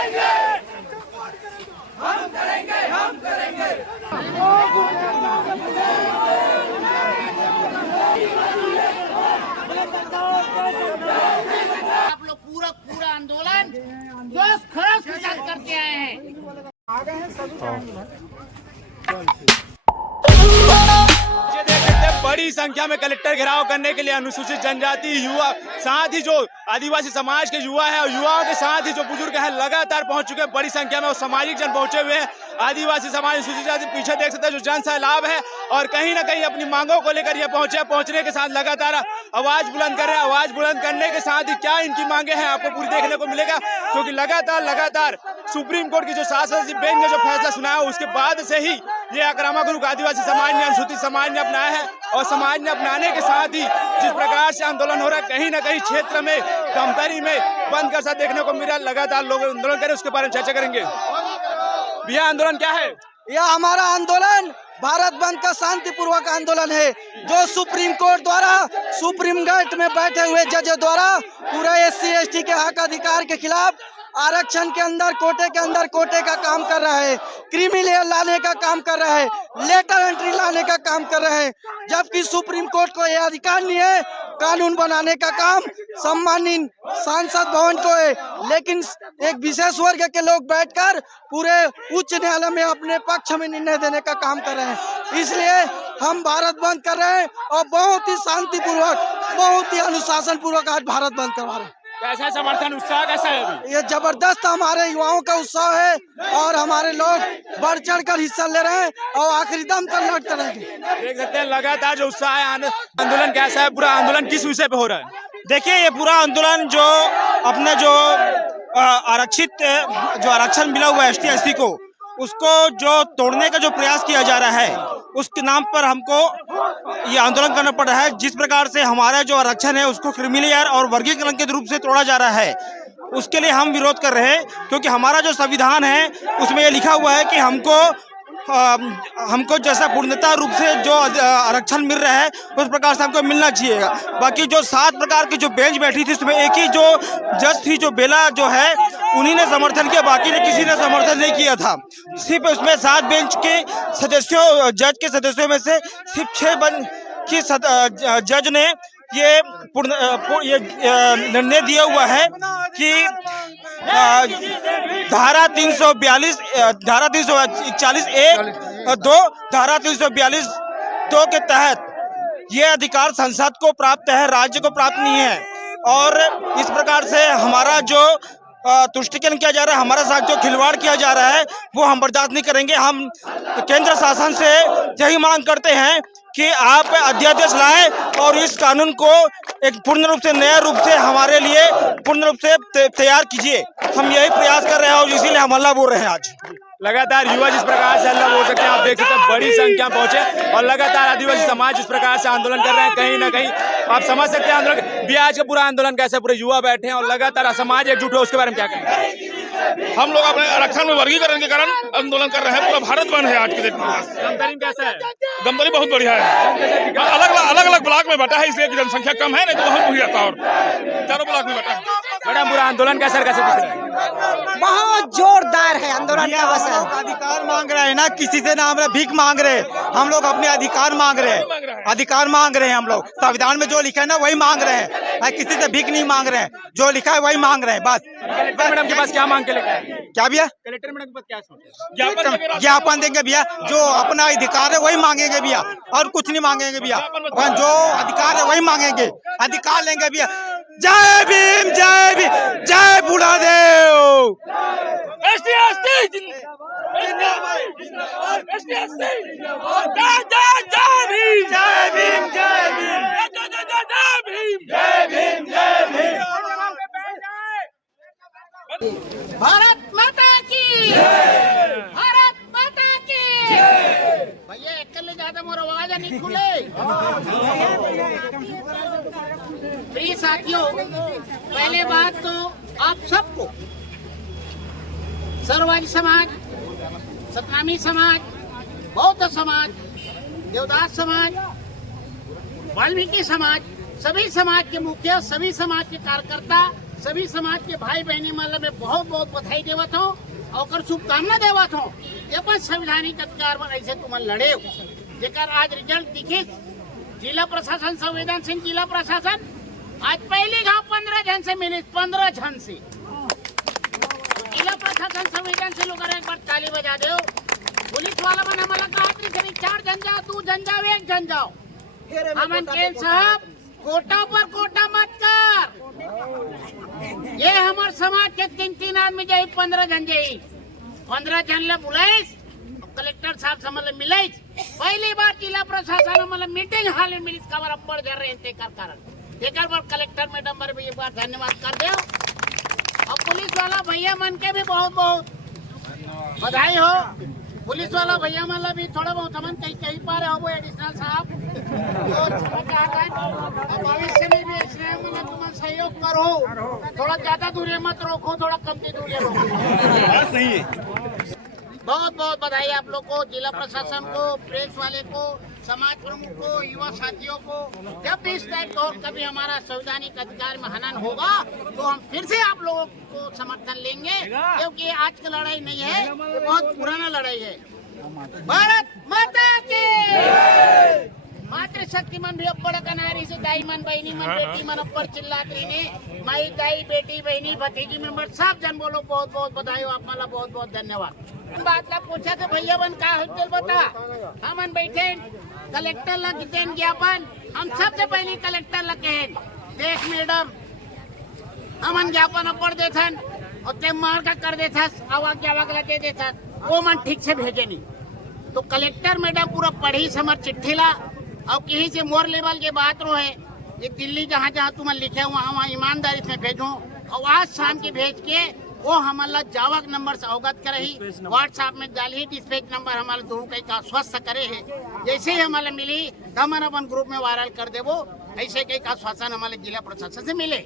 आप लोग पूरा आंदोलन जोश खरोश के साथ करके आए हैं। आ गए हैं सभी बड़ी संख्या में कलेक्टर घेराव करने के लिए अनुसूचित जनजाति युवा, साथ ही जो आदिवासी समाज के युवा है और युवाओं के साथ ही जो बुजुर्ग हैं लगातार पहुंच चुके हैं। बड़ी संख्या में वो सामाजिक जन पहुंचे हुए हैं। आदिवासी समाज अनुसूचित जाति पीछे देख सकते हैं, जो जन सैलाब है और कहीं ना कहीं अपनी मांगों को लेकर ये पहुंचने के साथ लगातार आवाज बुलंद कर रहे हैं। आवाज बुलंद करने के साथ ही क्या इनकी मांगे हैं आपको पूरी देखने को मिलेगा, क्योंकि लगातार सुप्रीम कोर्ट की जो 7 सदस्यीय बेंच ने जो फैसला सुनाया उसके बाद से ही ये आक्रामक रुख आदिवासी समाज ने, अनुसूचित समाज ने अपनाया है। और समाज ने अपनाने के साथ ही जिस प्रकार से आंदोलन हो रहा है, कहीं ना कहीं क्षेत्र में धमतरी में बंद का साथ देखने को मिल रहा है। लगातार लोग आंदोलन कर रहे हैं, उसके बारे में चर्चा करेंगे। भैया आंदोलन क्या है? यह हमारा आंदोलन भारत बंद का शांतिपूर्वक आंदोलन है, जो सुप्रीम कोर्ट द्वारा सुप्रीम कोर्ट में बैठे हुए जज द्वारा पूरा SC ST के हक अधिकार के खिलाफ आरक्षण के अंदर कोटे का काम कर रहा है, क्रीमी लेयर लाने का काम कर रहा है, लेटर एंट्री लाने का काम कर रहे हैं, जबकि सुप्रीम कोर्ट को यह अधिकार नहीं है। कानून बनाने का काम सम्मानित सांसद भवन को है, लेकिन एक विशेष वर्ग के लोग बैठकर पूरे उच्च न्यायालय में अपने पक्ष में निर्णय देने का काम कर रहे हैं। इसलिए हम भारत बंद कर रहे हैं और बहुत ही शांतिपूर्वक, बहुत ही अनुशासन पूर्वक आज भारत बंद करवा रहे हैं। कैसा समर्थन, उत्साह कैसा है अभी? ये जबरदस्त हमारे युवाओं का उत्साह है और हमारे लोग बढ़ चढ़ कर हिस्सा ले रहे हैं और आखिरी दम तक लड़ते रहेंगे। देख सकते हैं लगातार जो उत्साह है। आंदोलन कैसा है? पूरा आंदोलन किस विषय पे हो रहा है? देखिए, ये पूरा आंदोलन जो अपने जो आरक्षण मिला हुआ है ST SC को, उसको जो तोड़ने का जो प्रयास किया जा रहा है, उसके नाम पर हमको ये आंदोलन करना पड़ रहा है। जिस प्रकार से हमारा जो आरक्षण है उसको क्रिमी लेयर और वर्गीकरण के रूप से तोड़ा जा रहा है, उसके लिए हम विरोध कर रहे हैं। क्योंकि हमारा जो संविधान है उसमें ये लिखा हुआ है कि हमको जैसा पूर्णतः रूप से जो आरक्षण मिल रहा है उस प्रकार से हमको मिलना चाहिए। बाकी जो 7 प्रकार की जो बेंच बैठी थी उसमें एक ही जो जज थी, जो बेला जो है, उन्हीं ने समर्थन किया, बाकी ने किसी ने समर्थन नहीं किया था। सिर्फ उसमें 7 बेंच के सदस्यों, जज के सदस्यों में से सिर्फ 6 की जज ने ये निर्णय दिया हुआ है कि धारा 342, धारा 341(1)(2), धारा 342(2) के तहत ये अधिकार संसद को प्राप्त है, राज्य को प्राप्त नहीं है। और इस प्रकार से हमारा जो तुष्टिकरण किया जा रहा है, हमारे साथ जो खिलवाड़ किया जा रहा है, वो हम बर्दाश्त नहीं करेंगे। हम केंद्र शासन से यही मांग करते हैं कि आप अध्यादेश लाएं और इस कानून को एक पूर्ण रूप से, नया रूप से हमारे लिए पूर्ण रूप से तैयार कीजिए। हम यही प्रयास कर रहे हैं और इसीलिए हम हल्ला बोल रहे हैं। आज लगातार युवा जिस प्रकार से हल्ला बोल सकते हैं, आप देख सकते हैं बड़ी संख्या पहुंचे और लगातार आदिवासी समाज जिस प्रकार से आंदोलन कर रहे हैं, कहीं ना कहीं आप समझ सकते हैं आंदोलन भी। आज का पूरा आंदोलन कैसे, पूरे युवा बैठे हैं और लगातार समाज एकजुट है, उसके बारे में क्या कहेंगे? हम लोग अपने आरक्षण में वर्गीकरण के कारण आंदोलन कर रहे हैं। पूरा भारत बंद है आज के दिन में। धमतरी कैसा है? धमतरी बहुत बढ़िया है, अलग ब्लॉक में बटा है, इसलिए जनसंख्या कम है, नहीं तो बहुत बढ़िया था। और 4 ब्लॉक में बटा है। मैडम, पूरा आंदोलन कैसे दिख रहा है? बहुत जोरदार है आंदोलन का। बस अधिकार मांग रहे हैं ना, किसी से ना हम भीख मांग रहे हैं, हम लोग अपने अधिकार मांग रहे हैं, अधिकार मांग रहे हैं। हम लोग संविधान में जो लिखा है ना वही मांग रहे हैं, किसी से भीख नहीं मांग रहे हैं, जो लिखा है वही मांग रहे हैं बस। कलेक्टर मैडम के पास क्या मांग के लेकर? क्या भैया? कलेक्टर मैडम के पास क्या सोचे? ज्ञापन देंगे भैया, जो अपना अधिकार है वही मांगेंगे भैया, और कुछ नहीं मांगेंगे भैया। जो अधिकार है वही मांगेंगे, अधिकार लेंगे भैया। जय भीम, जय भीम, जय बूढ़ादेव। ST ST जिंदाबाद, ST ST जय भीम, जय भीम, जय भीम, जय भीम, जय भीम, जय भीम। भारत माता की भारत माता की भैया एक ज्यादा मोर आवाज नहीं खुले। प्रिय साथियों, पहले बात तो आप सबको सर्ववादी समाज, सतनामी समाज, बौद्ध समाज, देवदास समाज, वाल्मीकि समाज, सभी समाज के मुखिया, सभी समाज के कार्यकर्ता, सभी समाज के भाई बहनी मतलब मैं बहुत बहुत बधाई देवत हूँ और शुभकामना देवत हूँ। अपन संवैधानिक अधिकार पर ऐसे तुम लड़े जेकर आज रिजल्ट दिखे। जिला प्रशासन संवेदनशील जिला प्रशासन आज पहले घाव 15 जन से मिले, 15 जन से जिला प्रशासन संवेदनशील होकर एक बार ताली बजा दो। पुलिस वाला बना मला कहा 4 जन जाओ, 2 जन जाओ, 1 जन जाओ। अमन केन साहब कोटा पर कोटा मत कर। ये हमारे समाज के 3 आदमी जाई, 15 जन जाई, 15 जन ले बुलाइस कलेक्टर साहब से मतलब मिलाइस। पहली बार जिला प्रशासन मतलब मीटिंग हाल में मिलिस खबर अब्बड़ जर रहे थे कारण एक बार कलेक्टर मैडम पर भी एक बार धन्यवाद कर दो। और पुलिस वाला भैया मन के भी बहुत बहुत बधाई हो। पुलिस वाला भैया मतलब भी थोड़ा बहुत समझ कहीं पा रहे हो वो एडिशनल साहब तो भविष्य में भी मतलब तुम सहयोग करो, थोड़ा ज्यादा दूरी मत रोको, थोड़ा कम दूरी रोको। बहुत बहुत बधाई आप लोग को, जिला प्रशासन को, प्रेस वाले को, समाज प्रमुख को, युवा साथियों को। जब भी इस टाइप का और कभी हमारा संवैधानिक अधिकार में हनन होगा तो हम फिर से आप लोगों को समर्थन लेंगे, क्योंकि आज की लड़ाई नहीं है, ये बहुत पुराना लड़ाई है। भारत माता की मातृशक्ति मन भी अब्बड़ कनारी से दाई मन बहनी मन बेटी मन अब्बड़ चिल्लात रही ने माई दाई बेटी बहनी भतीजी मेंबर सब जन बोलो बहुत बहुत बधाई हो। आप मला बहुत बहुत धन्यवाद। बात ला पूछा तो भैया बन का होते बता हम बैठे कलेक्टर ला देन ज्ञापन। हम सबसे पहले कलेक्टर ला कहें देख मैडम हमन ज्ञापन अब्बड़ देथन और ते मार का कर देथस आवाज आवाज ला दे देथस वो मन ठीक से भेजे नहीं। तो कलेक्टर मैडम पूरा पढ़ी समझ चिट्ठी ला और कहीं से मोर लेवल के बात रो है ये दिल्ली जहाँ जहाँ तुम लिखे वहाँ ईमानदारी से भेजो और आज शाम के भेज के वो हमारा जावक नंबर से अवगत करे व्हाट्सएप में डाली डिस्पैच नंबर हमारे दोनों कहीं का आश्वस्त करे है। जैसे ही हमारे मिली तो हमारा अपन ग्रुप में वायरल कर देवो, ऐसे कहीं का आश्वासन हमारे जिला प्रशासन से मिले।